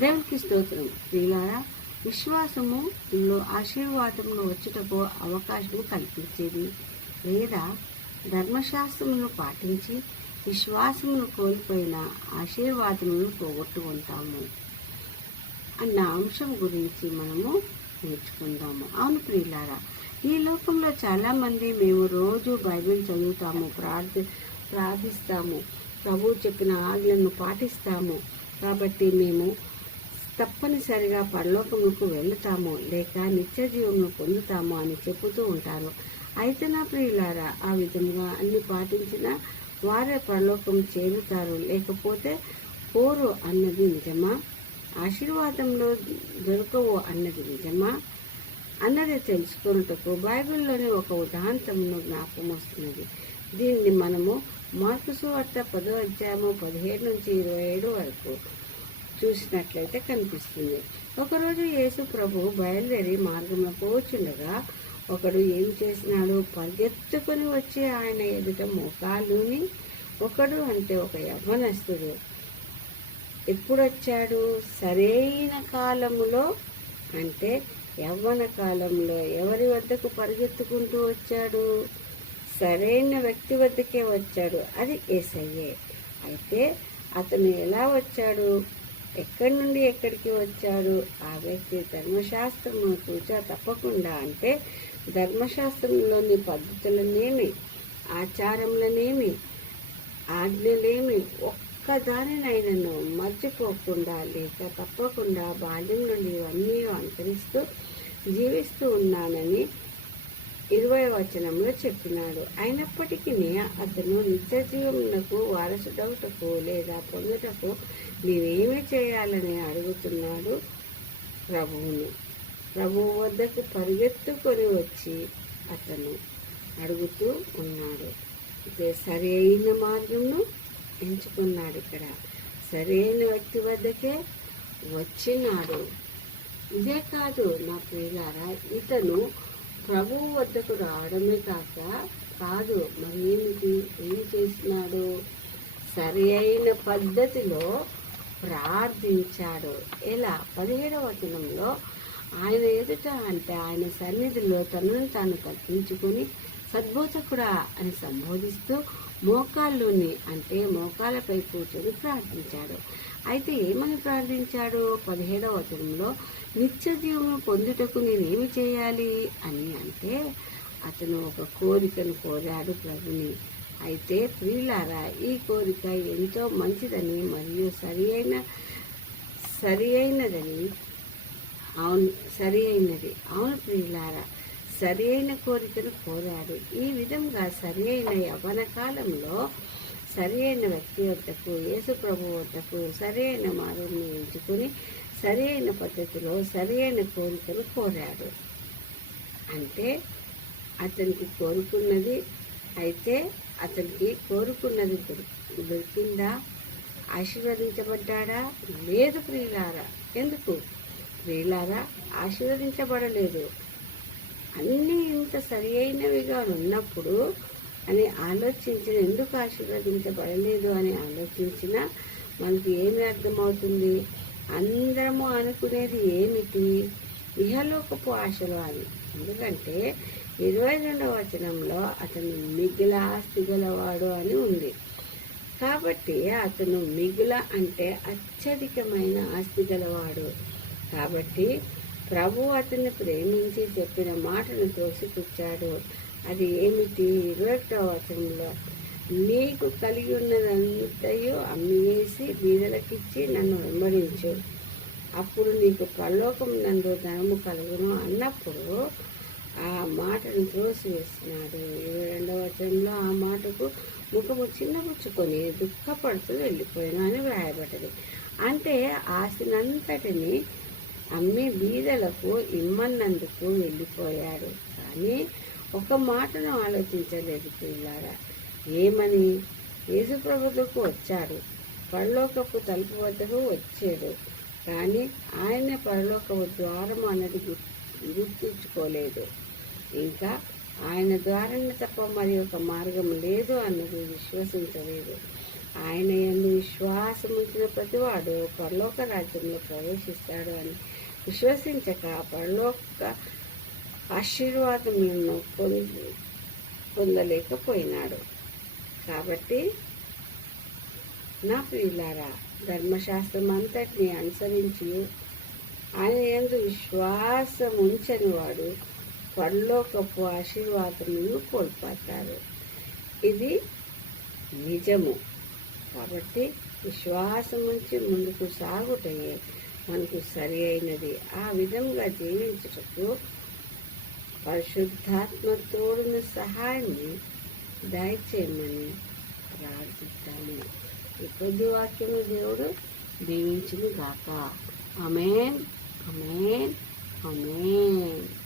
దేవునికి స్తోత్రం. ప్రియులారా, విశ్వాసములో ఆశీర్వాదములు వచ్చుటకు అవకాశము కల్పించేది, లేదా ధర్మశాస్త్రములను పాటించి విశ్వాసమును కోల్పోయిన ఆశీర్వాదములను పోగొట్టుకుంటాము అన్న అంశం గురించి మనము నేర్చుకుందాము. అవును ప్రియులారా, ఈ లోకంలో చాలామంది మేము రోజు బైబిల్ చదువుతాము, ప్రార్థిస్తాము, ప్రభువు చెప్పిన ఆజ్ఞలను పాటిస్తాము, కాబట్టి మేము తప్పనిసరిగా పరలోకముకు వెళుతాము లేక నిత్య జీవమును పొందుతాము అని చెబుతూ ఉంటారు. అయితే నా ప్రియులారా, ఆ విధంగా అన్ని పాటించిన వారే పరలోకం చేరుతారు, లేకపోతే పోరు అన్నది నిజమా? ఆశీర్వాదంలో దొరకవు అన్నది నిజమా అన్నది తెలుసుకున్నటకు బైబిల్లోని ఒక ఉదాంతమును జ్ఞాపకం వస్తున్నది. దీన్ని మనము మార్కు సువార్త 10వ అధ్యాయము 17 నుంచి 27 వరకు చూసినట్లయితే కనిపిస్తుంది. ఒకరోజు యేసు ప్రభు బయలుదేరి మార్గంలో పోచుండగా ఒకడు ఏం చేసినాడు? పరిగెత్తుకొని వచ్చి ఆయన ఎదుట మోకాలుని ఒకడు, అంటే ఒక యవ్వనస్తుడు. ఎప్పుడొచ్చాడు? సరైన కాలములో, అంటే యవ్వన కాలంలో. ఎవరి వద్దకు పరిగెత్తుకుంటూ వచ్చాడు? సరైన వ్యక్తి వద్దకే వచ్చాడు, అది యేసయ్యే. అయితే అతను ఎలా వచ్చాడు? ఎక్కడి నుండి ఎక్కడికి వచ్చాడు? ఆ వ్యక్తి ధర్మశాస్త్రమును తూచా తప్పకుండా, అంటే ధర్మశాస్త్రంలోని పద్ధతులనేమి, ఆచారములనేమి, ఆజ్ఞలేమి ఒక్కదానినైనను మర్చిపోకుండా లేక తప్పకుండా బాల్యం నుండి ఇవన్నీ అనుసరిస్తూ జీవిస్తూ ఉన్నానని 20వ వచనంలో చెప్పినాడు. అయినప్పటికీ అతను నిత్య జీవమునకు వారసుడవుటకు లేదా పొందుటకు నీవేమి చేయాలని అడుగుతున్నాడు ప్రభువును. ప్రభువు వద్దకు పరిగెత్తుకొని వచ్చి అతను అడుగుతూ ఉన్నాడు. అయితే సరైన మార్గంను ఎంచుకున్నాడు. ఇక్కడ సరైన వ్యక్తి వద్దకే వచ్చినాడు. ఇదే కాదు నా ప్రియులారా, ఇతను ప్రభువు వద్దకు రావడమే కాదు, మరి ఏం చేసినాడు? సరి అయిన పద్ధతిలో ప్రార్థించాడు. ఎలా? 17వ వచనంలో ఆయన ఎదుట, అంటే ఆయన సన్నిధిలో తనను తాను తగ్గించుకొని సద్బోధకుడా అని సంబోధిస్తూ మోకాళ్ళుని, అంటే మోకాళ్ళపై కూర్చొని ప్రార్థించాడు. అయితే ఏమని ప్రార్థించాడు? 17వ వచనంలో నిత్య జీవము పొందుటకు నేనేమి చేయాలి అని, అంటే అతను ఒక కోరికను కోరాడు ప్రభుని. అయితే ప్రియులారా, ఈ కోరిక ఎంతో మంచిదని మరియు సరియైనది. అవును ప్రియులారా, సరి అయిన కోరికను కోరాడు. ఈ విధంగా సరి అయిన యవ్వన కాలంలో సరి అయిన వ్యక్తి వద్దకు, యేసు ప్రభు వద్దకు సరి అయిన మార్గం ఎంచుకుని సరి అయిన పద్ధతిలో సరి అయిన కోరికను కోరాడు. అంటే అతనికి కోరుకున్నది దొరికిందా? ఆశీర్వదించబడ్డాడా? లేదు ప్రియులారా. ఎందుకు ప్రియులారా ఆశీర్వదించబడలేదు? అన్నీ ఇంత సరి అయినవిగా ఉన్నప్పుడు అని ఆలోచించిన, ఎందుకు ఆశీర్వదించబడలేదు అని ఆలోచించిన మనకి ఏమి అర్థమవుతుంది? అందరము అనుకునేది ఏమిటి? ఇహలోకపు ఆశలు అని. ఎందుకంటే 22వ వచనంలో అతను మిగిల ఆస్తి గలవాడు అని ఉంది. కాబట్టి అతను మిగుల, అంటే అత్యధికమైన ఆస్తి గలవాడు. కాబట్టి ప్రభు అతన్ని ప్రేమించి చెప్పిన మాటను తోసిపుచ్చాడు. అది ఏమిటి? 21వ వచనంలో నీకు కలిగి ఉన్నదంతయు అమ్మివేసి బీదలకిచ్చి నన్ను వెంబడించు, అప్పుడు నీకు పరలోకం నందు ధనము కలుగును అన్నప్పుడు ఆ మాటను త్రోసివేస్తున్నాడు. 22వ వచనంలో ఆ మాటకు ముఖము చిన్నపుచ్చుకొని దుఃఖపడుతూ వెళ్ళిపోయాను అని వ్రాయబడ్డది. అంటే ఆస్తినంతటిని అమ్మి బీదలకు ఇమ్మన్నందుకు వెళ్ళిపోయాడు. కానీ ఒక మాటను ఆలోచించలేదు పిల్లారా. ఏమని? యేసు ప్రభువుకు వచ్చాడు, పరలోకపు తలుపు వద్దకు వచ్చాడు, కానీ ఆయన పరలోకపు ద్వారం అన్నది గుర్తుంచుకోలేదు. ఇంకా ఆయన ద్వారాన్ని తప్ప మరి ఒక మార్గం లేదు అన్నది విశ్వసించలేదు. ఆయన యందు విశ్వాసం ఉంచిన ప్రతివాడు పరలోక రాజ్యంలో ప్రవేశిస్తాడు అని విశ్వసించక పరలోక ఆశీర్వాదములను పొందలేకపోయినాడు. కాబట్టి నా ప్రియులారా, ధర్మశాస్త్రం అంతటిని అనుసరించి ఆయన యందు విశ్వాసం ఉంచని వాడు పరలోకపు ఆశీర్వాదములను కోల్పోతారు. ఇది నిజము. కాబట్టి విశ్వాసం ఉంచి ముందుకు సాగుటయే మనకు సరి అయినది. ఆ విధంగా జీవించుటకు పరిశుద్ధాత్మ తోడుని సహాయాన్ని దయచేయమని ప్రార్థిస్తాము. ఈ కొద్ది వాక్యము దేవుడు దీవించును గాక. ఆమేన్, ఆమేన్, ఆమేన్.